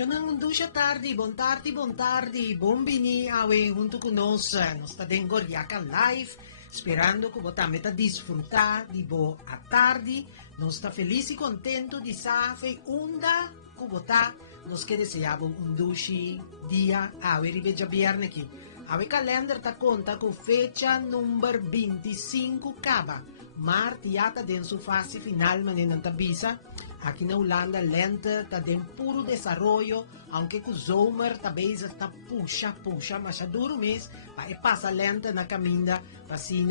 Cionang dusha tardi, buon tardi, bombini awe junto con nos, nos sta dengo riaca live, sperando che votate a disfrutar di bo a tardi, nos sta felici contento di safe unda che vota, nos che deseavo un dushi dia awe rivegia bierne chi. Awe calendar ta conta con fecha number 25 cava, martiata den su fase final manen tabisa. Aqui na Holanda, lenta, está em puro desarrollo, aunque com o zomer também está puxa, mas já duro mês, vai passa lenta na caminha, assim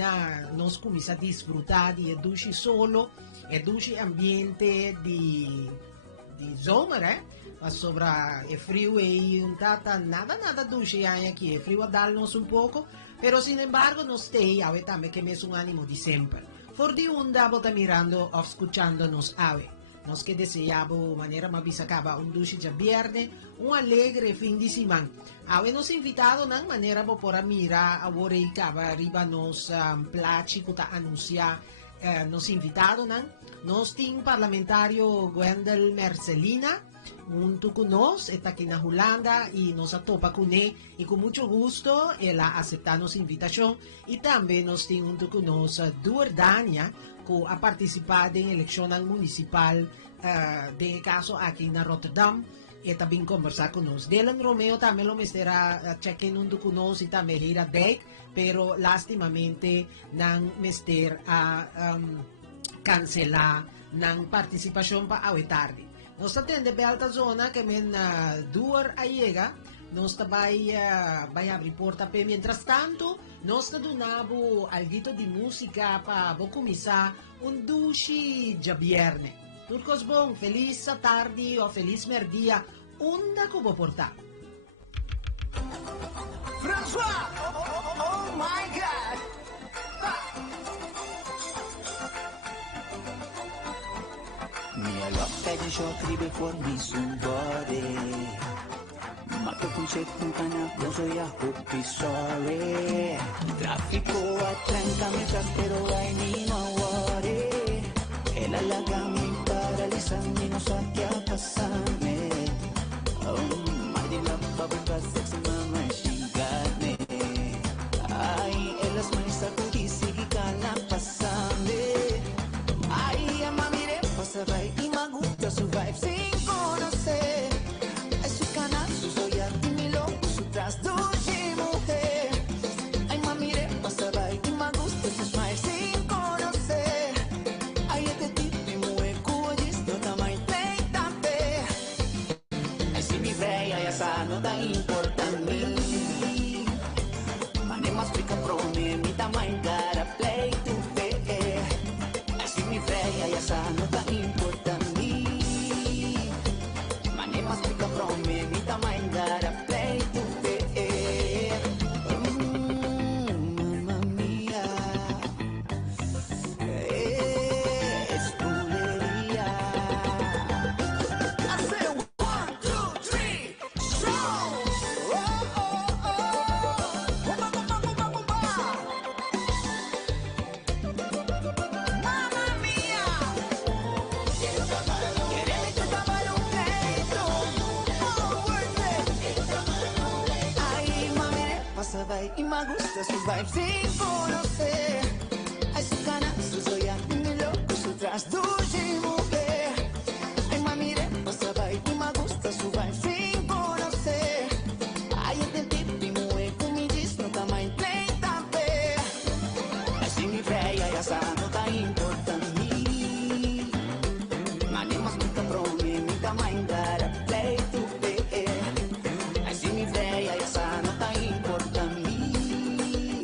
nós começamos a desfrutar de duche solo, duche ambiente de zomer, mas sobre é frio e tá nada duche aqui, é frio a dar-nos pouco, pero sin embargo nós temos ave também que mesmo ânimo de sempre. For di onda, bota mirando ou escuchando-nos ave. Nos que desejamos maneira mais bisacaba um duche de viernes, um alegre fim de semana. Awe nos invitado na maneira por a mira a vorei cava riba nos placi que anunciar nos invitado na nos team parlamentario Gwendel Mercelina junto con nos está aquí na Holanda y nos atopa con él y con mucho gusto ela acepta nos invitación y también nos tiene junto con nos Duerdania que ha participado en elección municipal de caso aquí en Rotterdam e também conversar conosco. Dylan Romeo também lo mestera check-in junto conosco e também ir a date, pero lastimamente não mester a cancelar não participação para a tarde. Nós atende bem alta zona que men duar a chega, nós vai abrir porta pe mientras tanto nós donavo algo de música para começar duche de viernes. Turcos bom, feliz tarde ou feliz merdia, onda que vou portar. François! Oh my God! Mia lotta di sciocri fuori sul bode, ma che concetto cana uso ya hoppi sole. Traffico a 30 metri però ai nino worry, e la lagami paralizzami non so che passarmi. Oh, my di la babba sexy mama she got me. Ai, e las manis acudisi che cana passarmi. Ai, e mami passa vai e me gusta su vibe sin conocer. Es su canal, su soya y mi loco, su tras dulce mujer. Ay mami passa vai e me gusta su smile sin conocer. Ay este tipo muy cuyis no ta mai tenta pe. Ay si mi freya ya sa no ta importa a mí. Mane mas pica pro me mi ta mai gotta play to pay. Ay si mi freya ya sa no ta importa a mí. Mane mas pica pro me mi ta mai gotta play to pay. Mamma mia, es bulería. I said 1, 2, 3, show! Mamma mia! Quereme que trabalho feito, oh, worth it. Ay mami passa vai e me gusta su vibe sin conocer. Ay su cana, su soya y mi loco, su tras dulce mujer. Ay mami passa vai e me gusta su vibe sin conocer. Ay este tipo muy como diz no ta mai tenta pe. Ay si mi freya ya sa no ta importa a mí. Mane mas pica pro me mi ta mai gotta play to pay. Ay si mi freya ya sa no ta importa a mí.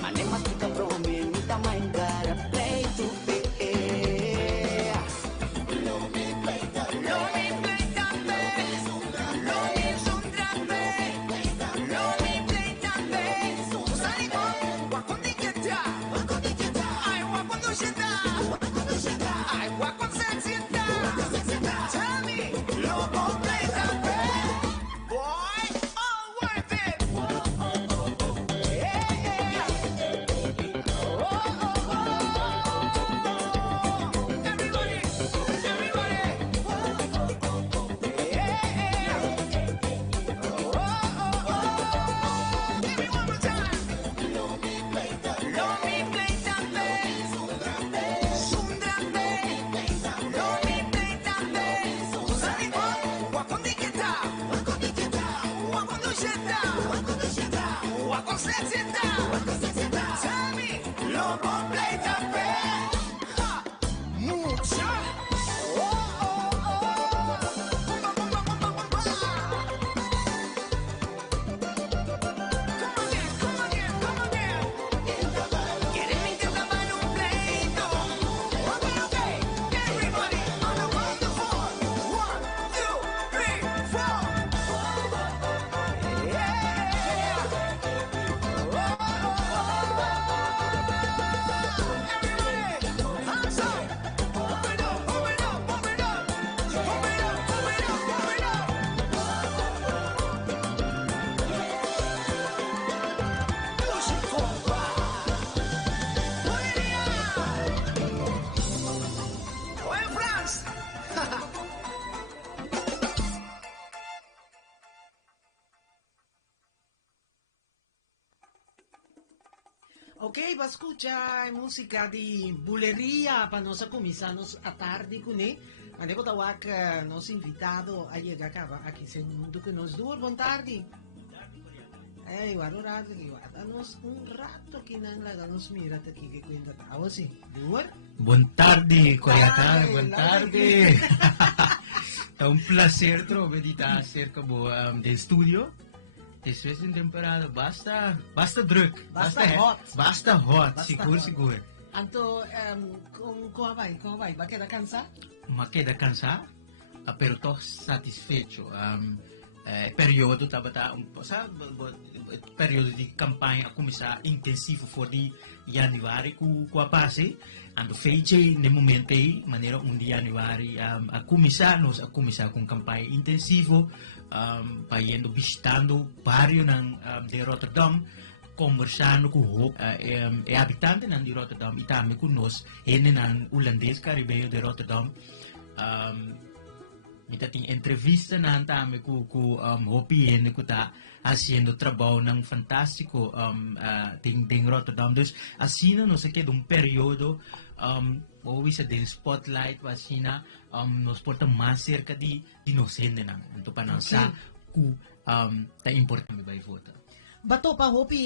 Mane mas pica pro me mi ta mai gotta play to pay. Ok, va escuchar música di bulería para nos comisarnos a tarde con él. Andiamo da wak nos invitado a llegar acá, aquí se mundo que nos dur, buon tardi. Guarda, guardanos un rato que nan la nos mira aquí que cuenta tao si. Dur? Buon tardi, Koyaka. Dai, Buon dai. tardi. È un piacere trovare cerca del studio. Is in temperado basta druk. Basta hot. Basta hot, Basta siguro, hot. siguro. Anto, come vai? Va queda cansa? Ma queda cansado, pero toch satisfecho. Periodo tabata un po' sa periodo di campagna comincia intensivo for di januari ku pase ando fece nel momento aí maneira di januari a cominciar com campagna intensivo paiendo visitando barrio de Rotterdam conversando com e abitante di Rotterdam e também com nós ng holandês caribeo de Rotterdam Mita ting entrevista na antame ku Hopi ko ta haciendo trabaho ng fantástico ting Rotterdam. Dus asina no se queda un periodo always sa din spotlight wasina nos porta más cerca di nosende na. Ito pa nang sa ku ta importante ba i vota. Bato pa hopi